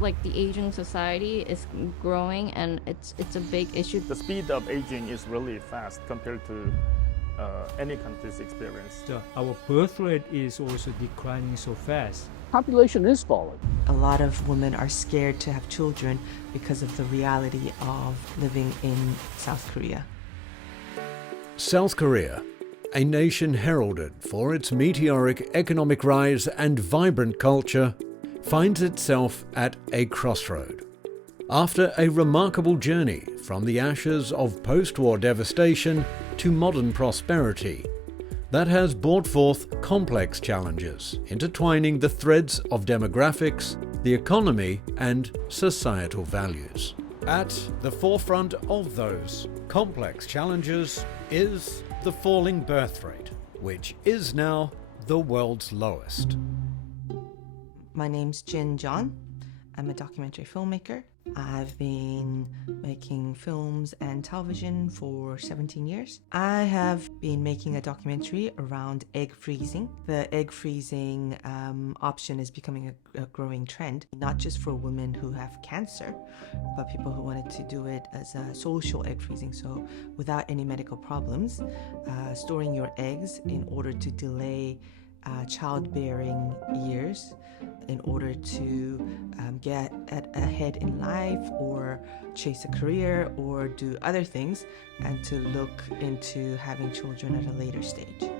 like the aging society is growing, and it's a big issue. The speed of aging is really fast compared to any country's experience. Our birth rate is also declining so fast. Population is falling. A lot of women are scared to have children because of the reality of living in South Korea. South Korea, a nation heralded for its meteoric economic rise and vibrant culture, finds itself at a crossroad. After a remarkable journey from the ashes of post-war devastation to modern prosperity, that has brought forth complex challenges, intertwining the threads of demographics, the economy, and societal values. At the forefront of those complex challenges is the falling birth rate, which is now the world's lowest. My name's Jin John. I'm a documentary filmmaker. I've been making films and television for 17 years. I have been making a documentary around egg freezing. The egg freezing option is becoming a growing trend, not just for women who have cancer, but people who wanted to do it as a social egg freezing, so without any medical problems, storing your eggs in order to delay childbearing years, in order to get ahead in life or chase a career or do other things, and to look into having children at a later stage.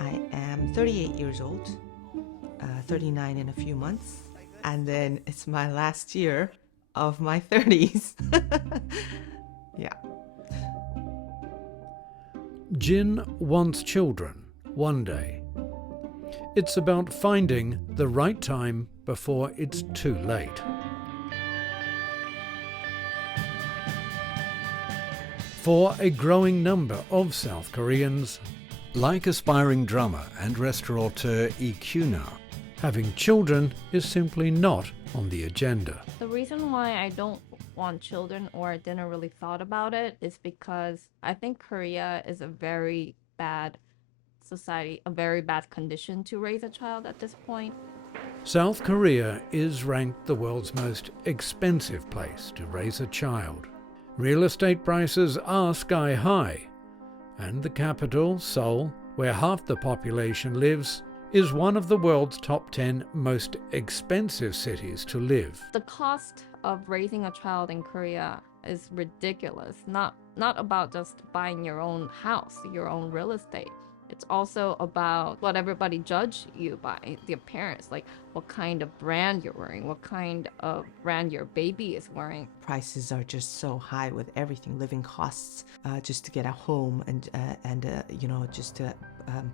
I am 38 years old, 39 in a few months, and then it's my last year of my 30s. Yeah. Jin wants children one day. It's about finding the right time before it's too late. For a growing number of South Koreans, like aspiring drummer and restaurateur Lee Kyuna, having children is simply not on the agenda. The reason why I don't want children, or I didn't really thought about it, is because I think Korea is a very bad society, a very bad condition to raise a child at this point. South Korea is ranked the world's most expensive place to raise a child. Real estate prices are sky high, and the capital, Seoul, where half the population lives, is one of the world's top 10 most expensive cities to live. The cost of raising a child in Korea is ridiculous. Not about just buying your own house, your own real estate. It's also about what everybody judge you by, the appearance, like what kind of brand you're wearing, what kind of brand your baby is wearing. Prices are just so high with everything, living costs, just to get a home and just to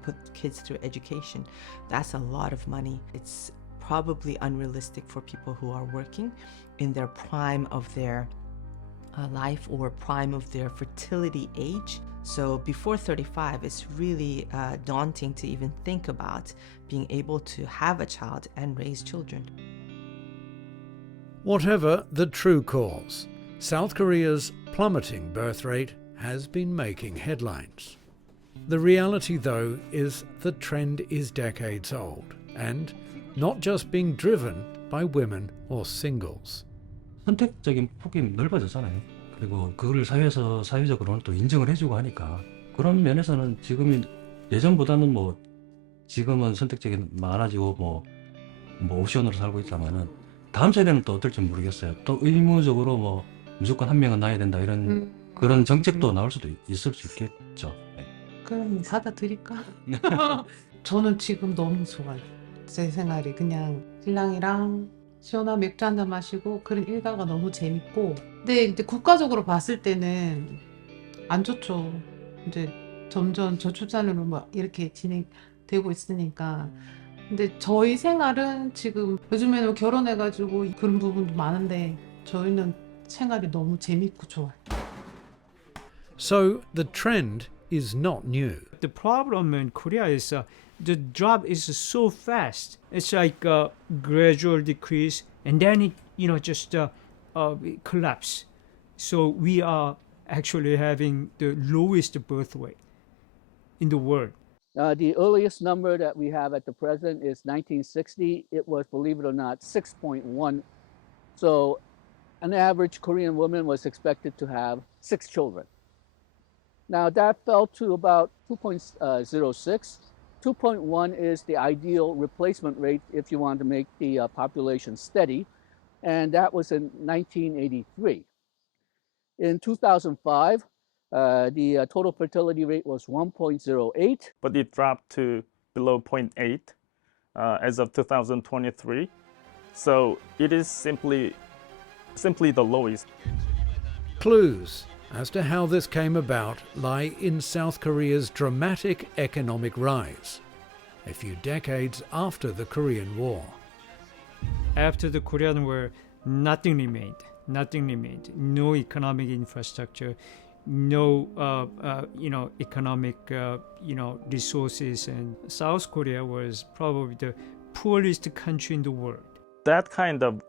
put kids through education. That's a lot of money. It's probably unrealistic for people who are working in their prime of their life or prime of their fertility age. So before 35, it's really daunting to even think about being able to have a child and raise children. Whatever the true cause, South Korea's plummeting birth rate has been making headlines. The reality, though, is the trend is decades old and not just being driven by women or singles. 선택적인 폭이 넓어졌잖아요. 그리고 그걸 사회에서 사회적으로는 또 인정을 해주고 하니까 그런 면에서는 지금이 예전보다는 뭐 지금은 선택적이 많아지고 뭐 옵션으로 살고 있다면은 다음 세대는 또 어떨지 모르겠어요. 또 의무적으로 뭐 무조건 한 명은 낳아야 된다 이런 그런 정책도 나올 수도 있을 수 있겠죠. 네. 그럼 사다 드릴까? 저는 지금 너무 좋아요. 제 생활이 그냥 신랑이랑 시원한 맥주 한잔 마시고 그런 일가가 너무 재밌고, 근데 이제 국가적으로 봤을 때는 안 좋죠. 이제 점점 저출산으로 막 이렇게 진행되고 있으니까. 근데 저희 생활은 지금 요즘에는 결혼해가지고 그런 부분도 많은데 저희는 생활이 너무 재밌고 좋아요. So the trend is not new. The problem in Korea is the drop is so fast. It's like a gradual decrease, and then it just collapse. So we are actually having the lowest birth rate in the world. The earliest number that we have at the present is 1960. It was, believe it or not, 6.1 So an average Korean woman was expected to have 6 children. Now that fell to about 2.06. 2.1 is the ideal replacement rate if you want to make the population steady, and that was in 1983. In 2005, the total fertility rate was 1.08. But it dropped to below 0.8 as of 2023. So it is simply the lowest. Clues as to how this came about lie in South Korea's dramatic economic rise, a few decades after the Korean War. After the Korean War, nothing remained. Nothing remained. No economic infrastructure, no economic resources, and South Korea was probably the poorest country in the world. That kind of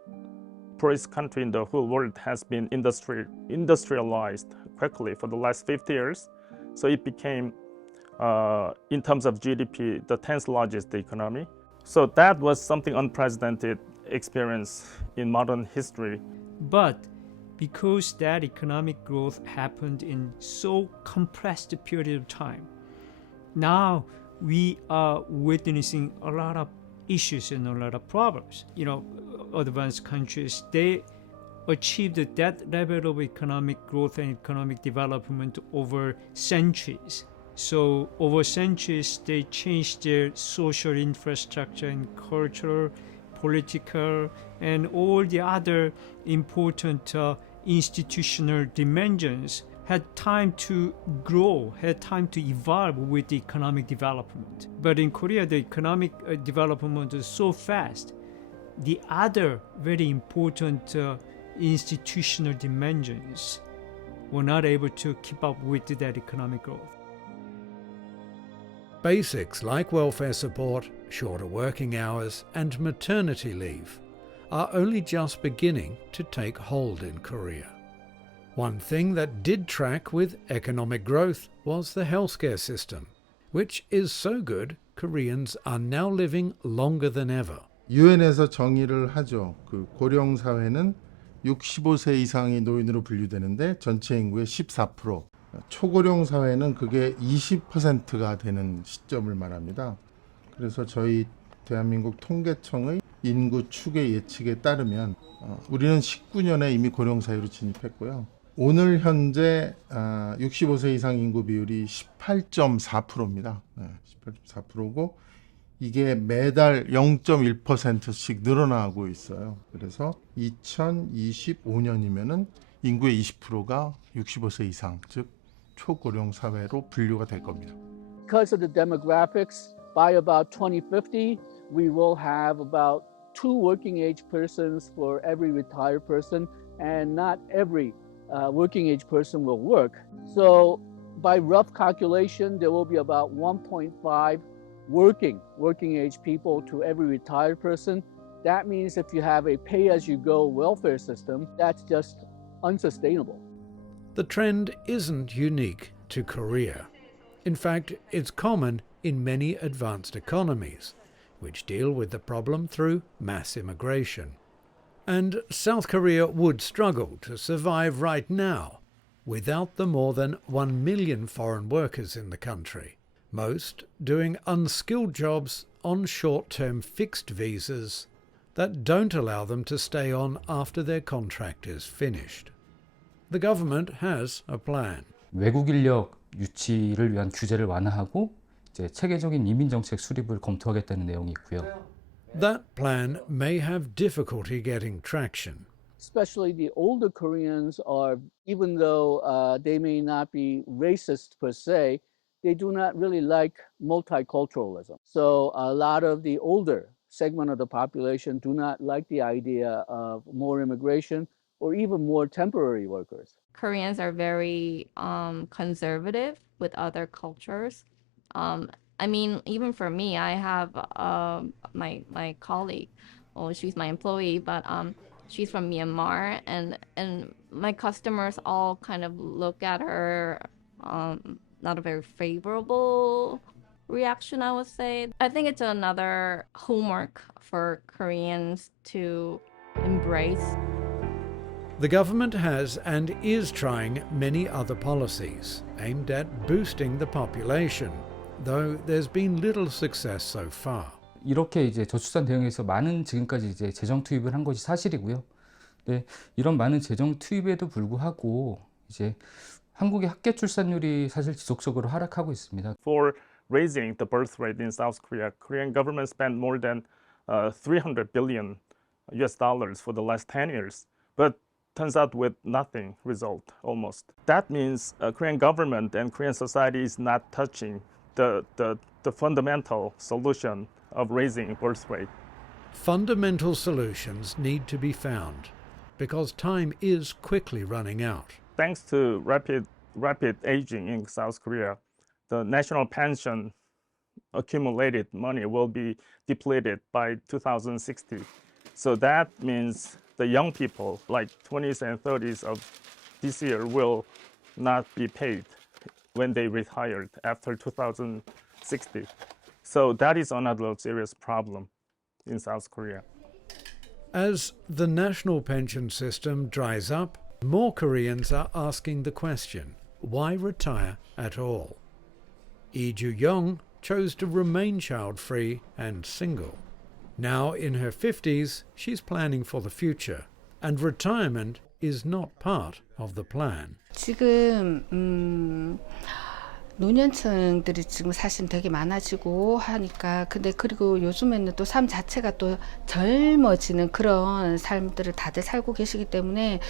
poorest country in the whole world has been industrialized quickly for the last 50 years. So it became, in terms of GDP, the 10th largest economy. So that was something unprecedented experience in modern history. But because that economic growth happened in so compressed period of time, now we are witnessing a lot of issues and a lot of problems. Advanced countries, they achieved that level of economic growth and economic development over centuries. So over centuries, they changed their social infrastructure and cultural, political, and all the other important institutional dimensions, had time to grow, had time to evolve with the economic development. But in Korea, the economic development is so fast. The other very important institutional dimensions were not able to keep up with that economic growth. Basics like welfare support, shorter working hours, and maternity leave are only just beginning to take hold in Korea. One thing that did track with economic growth was the healthcare system, which is so good Koreans are now living longer than ever. 유엔에서 정의를 하죠. 그 고령 사회는 65세 이상이 노인으로 분류되는데 전체 인구의 14%, 초고령 사회는 그게 20%가 되는 시점을 말합니다. 그래서 저희 대한민국 통계청의 인구 추계 예측에 따르면 우리는 19년에 이미 고령 사회로 진입했고요. 오늘 현재 65세 이상 인구 비율이 18.4%입니다. 18.4%고 이게 매달 0.1%씩 늘어나고 있어요. 그래서 2025년이면은 인구의 20%가 65세 이상, 즉 초고령 사회로 분류가 될 겁니다. Because of the demographics, by about 2050, we will have about 2 working age persons for every retired person, and not every working age person will work. So by rough calculation, there will be about 1.5 working age people to every retired person. That means if you have a pay-as-you-go welfare system, that's just unsustainable. The trend isn't unique to Korea. In fact, it's common in many advanced economies, which deal with the problem through mass immigration. And South Korea would struggle to survive right now without the more than 1 million foreign workers in the country, most doing unskilled jobs on short-term fixed visas that don't allow them to stay on after their contract is finished. The government has a plan. 외국 인력 유치를 위한 규제를 완화하고 이제 체계적인 이민 정책 수립을 검토하겠다는 내용이 있고요. That plan may have difficulty getting traction. Especially the older Koreans are, even though they may not be racist per se, they do not really like multiculturalism. So a lot of the older segment of the population do not like the idea of more immigration or even more temporary workers. Koreans are very conservative with other cultures. I mean, even for me, I have my colleague. Well, she's my employee, but she's from Myanmar, and my customers all kind of look at her not a very favorable reaction, I would say. I think it's another homework for Koreans to embrace The government has and is trying many other policies aimed at boosting the population, though there's been little success so far. 이렇게 이제 저출산 대응에서 많은 지금까지 이제 재정 투입을 한 것이 사실이고요. 네, 이런 많은 재정 투입에도 불구하고 이제 한국의 학계 출산율이 사실 지속적으로 하락하고 있습니다. For raising the birth rate in South Korea, Korean government spent more than 300 billion US dollars for the last 10 years, but turns out with nothing result almost. That means Korean government and Korean society is not touching the fundamental solution of raising birth rate. Fundamental solutions need to be found because time is quickly running out. Thanks to rapid aging in South Korea, the national pension accumulated money will be depleted by 2060. So that means the young people, like 20s and 30s of this year, will not be paid when they retired after 2060. So that is another serious problem in South Korea. As the national pension system dries up, more Koreans are asking the question, why retire at all? Lee Ju-young chose to remain child-free and single. Now in her 50s, she's planning for the future, and retirement is not part of the plan. 지금 노년층들이 지금 사실 되게 많아지고 하니까 그리고 요즘에는 또 삶 자체가 또 젊어지는 그런 삶들을 다들 살고 계시기 때문에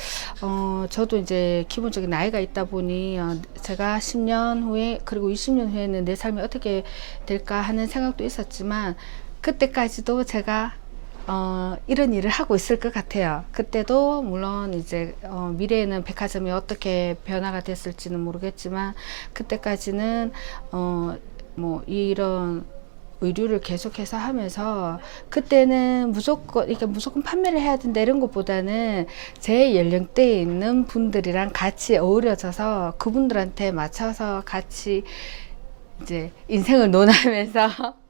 저도 이제 기본적인 나이가 있다 보니 제가 10년 후에 그리고 20년 후에는 내 삶이 어떻게 될까 하는 생각도 있었지만 그때까지도 제가 이런 일을 하고 있을 것 같아요. 그때도 물론 이제 미래에는 백화점이 어떻게 변화가 됐을지는 모르겠지만 그때까지는 뭐 이런 의류를 계속해서 하면서 그때는 무조건 판매를 해야 된다 이런 것보다는 제 연령대에 있는 분들이랑 같이 어우러져서 그분들한테 맞춰서 같이 이제 인생을 논하면서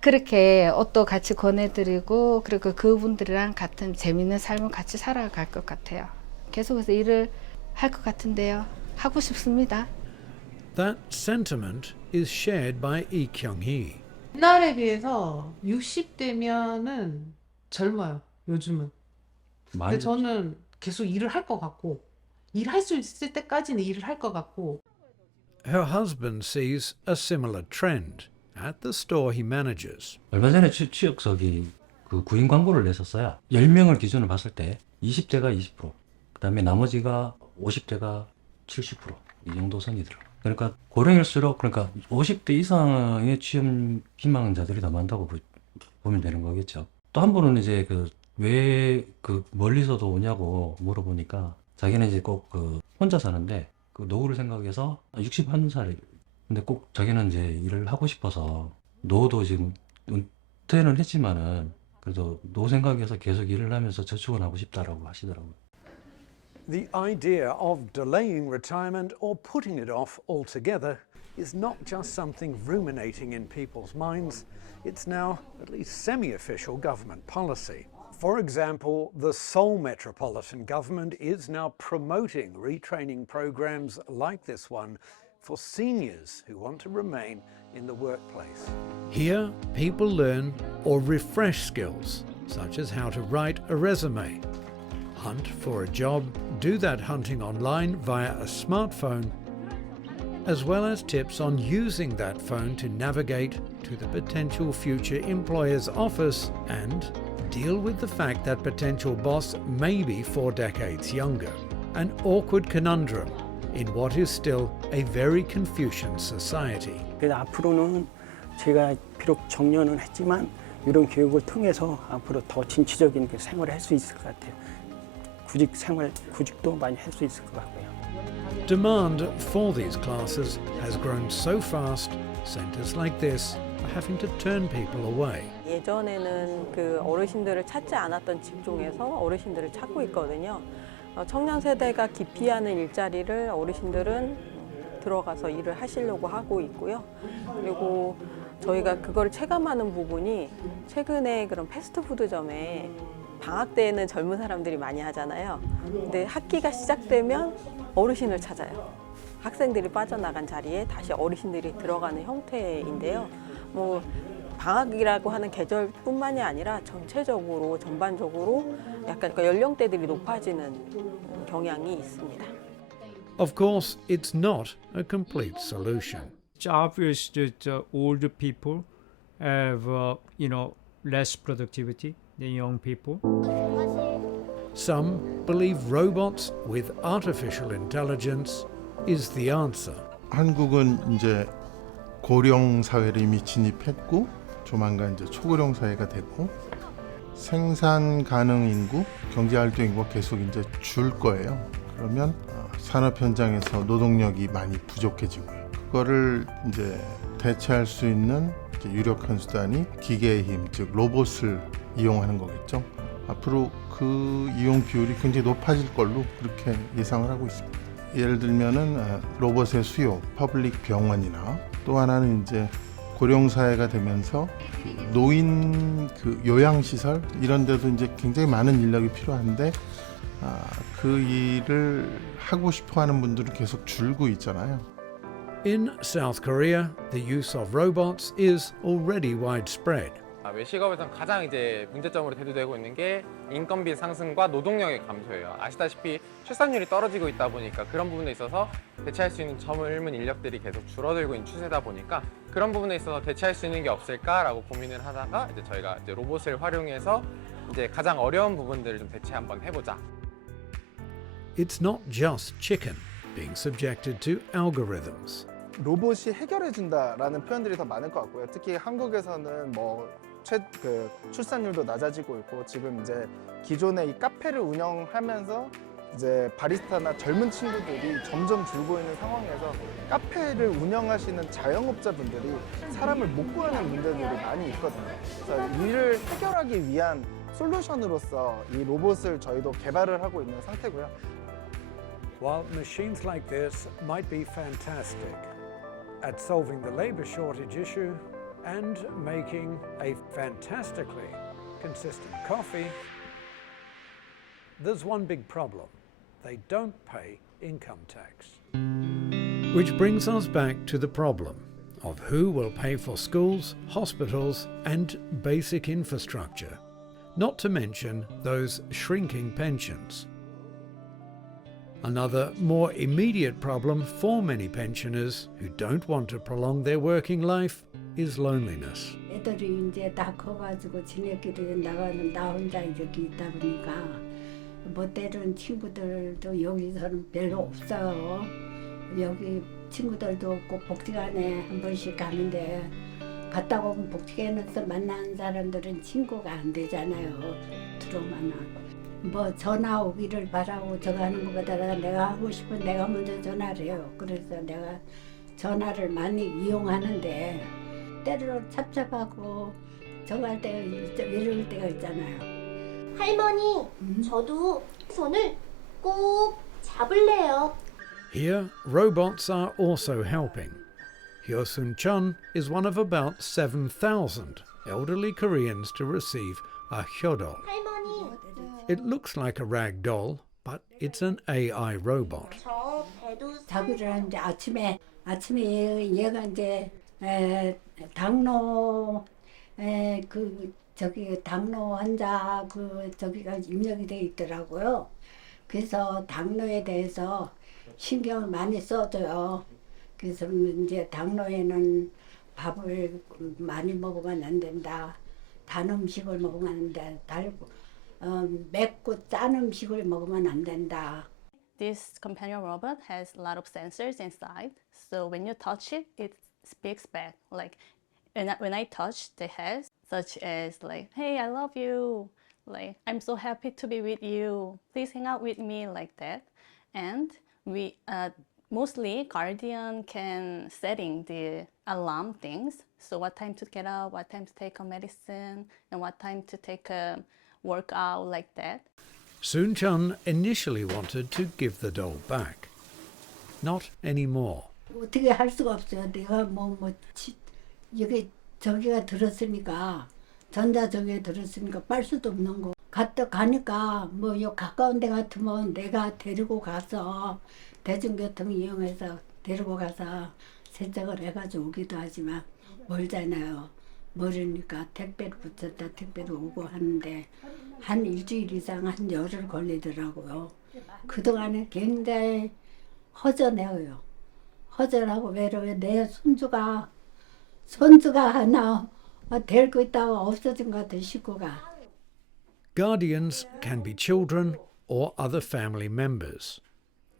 그렇게 옷도 같이 권해드리고 그리고 그분들이랑 같은 재밌는 삶을 같이 살아갈 것 같아요. 계속해서 일을 할 것 같은데요. 하고 싶습니다. That sentiment is shared by Lee Kyung-hee. 옛날에 비해서 60대면은 젊어요. 요즘은. 근데 저는 계속 일을 할 것 같고 일할 수 있을 때까지는 일을 할 것 같고. Her husband sees a similar trend at the store he manages. 얼마 전에 취역석이 그 구인 광고를 냈었어요. 10명을 기준으로 봤을 때 20대가 20%, 그다음에 나머지가 50대가 70%, 이 정도 선이더라고요. 그러니까 고령일수록 그러니까 50대 이상의 취업 희망자들이 더 많다고 보면 되는 거겠죠. 또 한 분은 이제 왜 멀리서도 오냐고 물어보니까 자기는 이제 꼭 혼자 사는데 그 노후를 생각해서 61살 근데 꼭 자기는 이제 일을 하고 싶어서 노후도 지금 은퇴는 했지만은 그래도 노후 생각해서 계속 일을 하면서 저축은 하고 싶다라고 하시더라고요. The idea of delaying retirement or putting it off altogether is not just something ruminating in people's minds. It's now at least semi-official government policy. For example, the Seoul Metropolitan Government is now promoting retraining programs like this one for seniors who want to remain in the workplace. Here, people learn or refresh skills, such as how to write a resume, hunt for a job, do that hunting online via a smartphone, as well as tips on using that phone to navigate to the potential future employer's office and deal with the fact that potential boss may be 4 decades younger. An awkward conundrum in what is still a very Confucian society. 그래서 앞으로는 제가 비록 정년은 했지만 이런 교육을 통해서 앞으로 더 진취적인 생활을 할 수 있을 것 같아요. 구직도 많이 할 수 있을 것 같고요. Demand for these classes has grown so fast, centers like this are having to turn people away. 예전에는 그 어르신들을 찾지 않았던 직종에서 어르신들을 찾고 있거든요. 청년 세대가 기피하는 일자리를 어르신들은 들어가서 일을 하시려고 하고 있고요. 그리고 저희가 그걸 체감하는 부분이 최근에 그런 패스트푸드점에 방학 때는 젊은 사람들이 많이 하잖아요. 근데 학기가 시작되면 어르신을 찾아요. 학생들이 빠져나간 자리에 다시 어르신들이 들어가는 형태인데요. 뭐 방학이라고 하는 계절뿐만이 아니라 전체적으로 전반적으로 약간 연령대들이 높아지는 경향이 있습니다. Of course, it's not a complete solution. It's obvious that older people have, less productivity than young people. Some believe robots with artificial intelligence is the answer. 한국은 이제 고령 사회를 이미 진입했고 조만간 이제 초고령 사회가 되고 생산 가능 인구, 경제 활동 인구가 계속 이제 줄 거예요. 그러면 산업 현장에서 노동력이 많이 부족해지고요. 그거를 이제 대체할 수 있는 이제 유력한 수단이 기계의 힘, 즉 로봇을 이용하는 거겠죠. 앞으로 그 이용 비율이 굉장히 높아질 걸로 그렇게 예상을 하고 있습니다. 예를 들면은 로봇의 수요, 퍼블릭 병원이나 또 하나는 이제 고령 사회가 되면서 노인 요양 시설 이런 데도 이제 굉장히 많은 인력이 필요한데 그 일을 하고 싶어 하는 분들이 계속 줄고 있잖아요. In South Korea, the use of robots is already widespread. 외식업에서는 가장 이제 문제점으로 대두되고 있는 게 인건비 상승과 노동력의 감소예요. 아시다시피 출산율이 떨어지고 있다 보니까 그런 부분에 있어서 대체할 수 있는 젊은 인력들이 계속 줄어들고 있는 추세다 보니까 그런 부분에 있어서 대체할 수 있는 게 없을까라고 고민을 하다가 이제 저희가 이제 로봇을 활용해서 이제 가장 어려운 부분들을 좀 대체 한번 해보자. It's not just chicken being subjected to algorithms. 로봇이 해결해준다라는 표현들이 더 많을 것 같고요. 특히 한국에서는 출산율도 낮아지고 있고 지금 이제 기존에 이 카페를 운영하면서 이제 바리스타나 젊은 친구들이 점점 줄고 있는 상황에서 카페를 운영하시는 자영업자분들이 사람을 못 구하는 문제들이 많이 있거든요. 그래서 이를 해결하기 위한 솔루션으로서 이 로봇을 저희도 개발을 하고 있는 상태고요. While machines like this might be fantastic at solving the labor shortage issue and making a fantastically consistent coffee, there's one big problem. They don't pay income tax. Which brings us back to the problem of who will pay for schools, hospitals, and basic infrastructure, not to mention those shrinking pensions. Another more immediate problem for many pensioners who don't want to prolong their working life is loneliness. 애들이 이제 다 커가지고 지네끼리 나가는 나 혼자 여기 있다 보니까 뭐 때론 친구들도 여기서는 별로 없어요. 여기 친구들도 없고 복지관에 한 번씩 가는데 갔다 오면 복지관에서 만나는 사람들은 친구가 안 되잖아요. 들어오면은. 뭐 전화 오기를 바라고 저거 하는 것보다 내가 하고 싶은 내가 먼저 전화를 해요. 그래서 내가 전화를 많이 이용하는데 때로는 찹찹하고 저거 할 때가 이럴 때가 있잖아요. 할머니, 저도 손을 꼭 잡을래요. Here, robots are also helping. Hyunsook is one of about 7,000 elderly Koreans to receive a hyodol. 할머니, It looks like a rag doll, but it's an AI robot. 저 배도 자기를 하는데 아침에 얘가 이제 당뇨 당뇨 환자 저기가 입력이 돼 있더라고요. 그래서 당뇨에 대해서 신경을 많이 써줘요. 그래서 이제 당뇨에는 밥을 많이 먹으면 안 된다. 단 음식을 먹으면 안 된다. 맵고 짠 음식을 먹으면 안 된다. This companion robot has a lot of sensors inside. So when you touch it, it speaks back. Like when I touch the head, such as like, "Hey, I love you." Like, "I'm so happy to be with you. Please hang out with me," like that. And we mostly guardian can setting the alarm things. So what time to get up, what time to take a medicine, and what time to take a workout, like that. Soon-chun initially wanted to give the doll back. Not anymore. 어떻게 할 수가 없어요. 내가 여기 저기가 들었으니까 전자저기에 들었으니까 빨 수도 없는 거. 가니까 뭐 요 가까운 데 같으면 내가 데리고 가서 대중교통 이용해서 데리고 가서 세척을 해가지고 오기도 하지만 멀잖아요. 멀으니까 택배를 붙였다 택배로 오고 하는데 한 일주일 이상 한 열흘 걸리더라고요. 그동안에 굉장히 허전해요. 허전하고 외로워요. 내 손주가 하나 데리고 있다가 없어진 것 같아요. 식구가. Guardians can be children or other family members,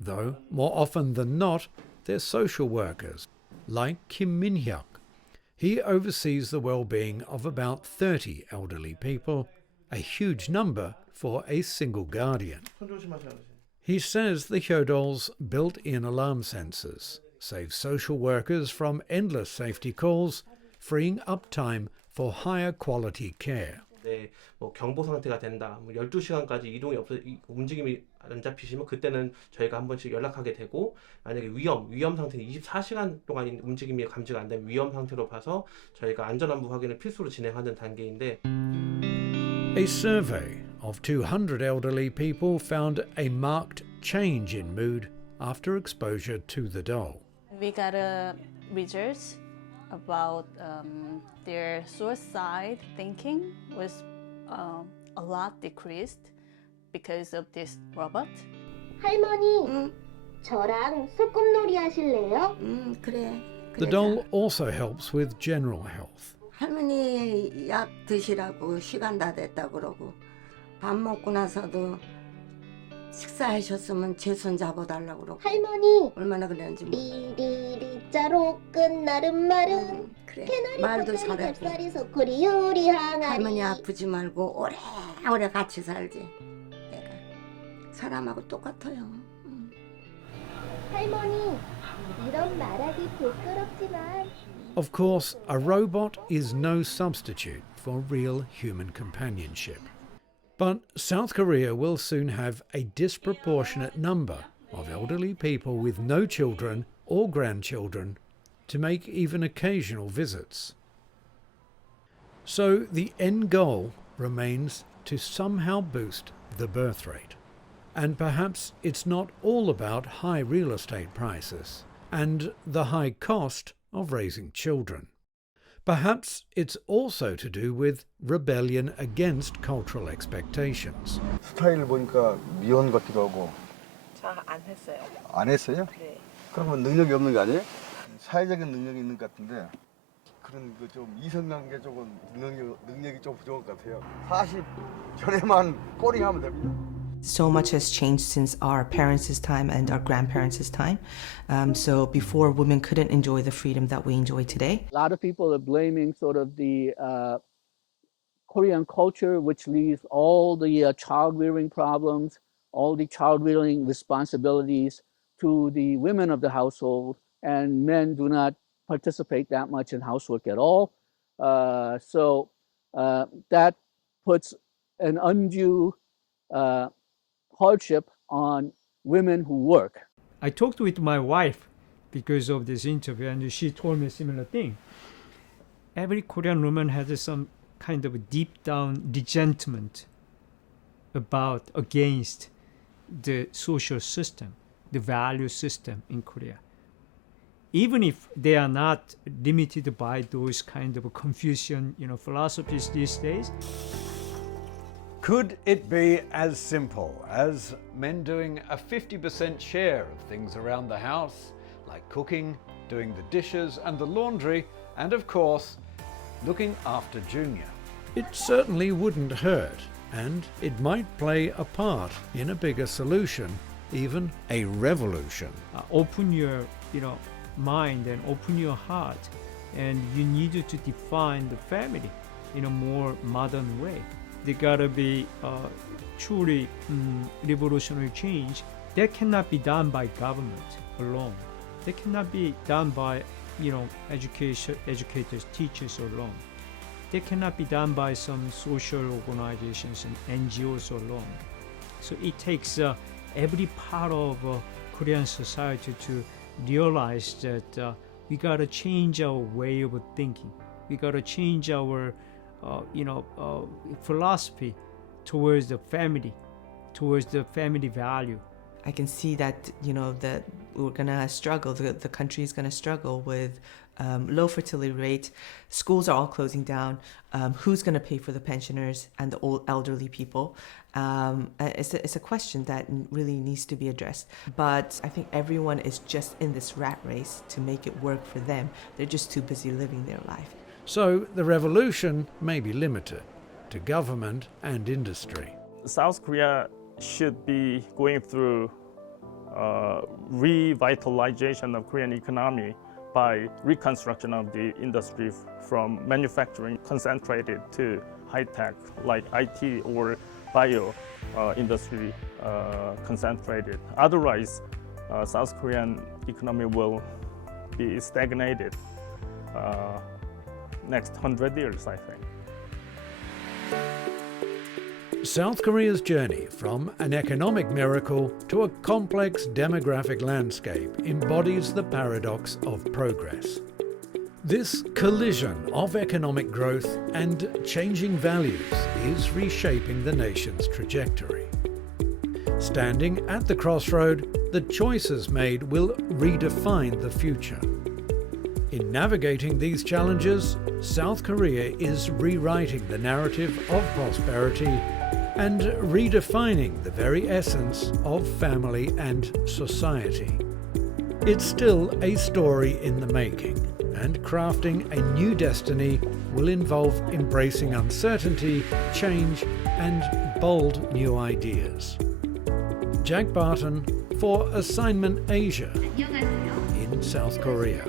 though more often than not they're social workers, like Kim Min-hyuk. He oversees the well-being of about 30 elderly people, a huge number for a single guardian. He says the Hyodols built-in alarm sensors save social workers from endless safety calls, freeing up time for higher quality care. 네, 뭐 경보 상태가 된다. 뭐 12시간까지 움직임이 안 잡히시면 그때는 저희가 한 번씩 연락하게 되고, 만약에 위험 상태는 24시간 동안 움직임이 감지가 안 되면 위험 상태로 봐서 저희가 안전안부 확인을 필수로 진행하는 단계인데. A survey of 200 elderly people found a marked change in mood after exposure to the doll. We got results about their suicide thinking was a lot decreased because of this robot. 할머니, 저랑 소꿉놀이 하실래요? 그래. The doll also helps with general health. 할머니 약 드시라고 시간 다 됐다 그러고 밥 먹고 나서도 식사하셨으면 제 손 잡아달라고 그러고 할머니, 얼마나 그랬는지 리리리자로 끝나는 말은 그래. 캐나리 말도 껍데기 잘하고. 뱃살이 소쿠리 요리 항아리. 할머니 아프지 말고 오래오래 같이 살지. 내가 사람하고 똑같아요. 할머니, 이런 말하기 부끄럽지만 Of course, a robot is no substitute for real human companionship. But South Korea will soon have a disproportionate number of elderly people with no children or grandchildren to make even occasional visits. So the end goal remains to somehow boost the birth rate. And perhaps it's not all about high real estate prices and the high cost of raising children. Perhaps it's also to do with rebellion against cultural expectations. 스타일 보니까 미혼 같기도 하고. 저 안 했어요. 안 했어요? 네. 그러면 능력이 없는 거 아니에요? 사회적인 능력이 있는 것 같은데 그런 그 좀 이성관계 쪽은 능력이 좀 부족한 것 같아요. 40 전에만 꼬링하면 됩니다. So much has changed since our parents' time and our grandparents' time. So before, women couldn't enjoy the freedom that we enjoy today. A lot of people are blaming sort of the Korean culture, which leaves all the child rearing problems, all the child rearing responsibilities to the women of the household, and men do not participate that much in housework at all. So that puts an undue hardship on women who work. I talked with my wife because of this interview, and she told me a similar thing. Every Korean woman has some kind of deep down resentment against the social system, the value system in Korea. Even if they are not limited by those kind of Confucian, philosophies these days. Could it be as simple as men doing a 50% share of things around the house, like cooking, doing the dishes and the laundry, and of course, looking after Junior? It certainly wouldn't hurt, and it might play a part in a bigger solution, even a revolution. Open your, mind and open your heart, and you need to define the family in a more modern way. There gotta be truly revolutionary change that cannot be done by government alone. That cannot be done by educators, teachers alone. That cannot be done by some social organizations and NGOs alone. So it takes every part of Korean society to realize that we gotta change our way of thinking. We gotta change our philosophy towards the family value. I can see that, that we're gonna struggle, the country is gonna struggle with low fertility rate. Schools are all closing down. Who's gonna pay for the pensioners and the old elderly people? It's a question that really needs to be addressed. But I think everyone is just in this rat race to make it work for them. They're just too busy living their life. So the revolution may be limited to government and industry. South Korea should be going through revitalization of Korean economy by reconstruction of the industry from manufacturing concentrated to high-tech like IT or bio industry concentrated. Otherwise, South Korean economy will be stagnated next 100 years, I think. South Korea's journey from an economic miracle to a complex demographic landscape embodies the paradox of progress. This collision of economic growth and changing values is reshaping the nation's trajectory. Standing at the crossroad, the choices made will redefine the future. In navigating these challenges, South Korea is rewriting the narrative of prosperity and redefining the very essence of family and society. It's still a story in the making, and crafting a new destiny will involve embracing uncertainty, change, and bold new ideas. Jack Barton for Assignment Asia in South Korea.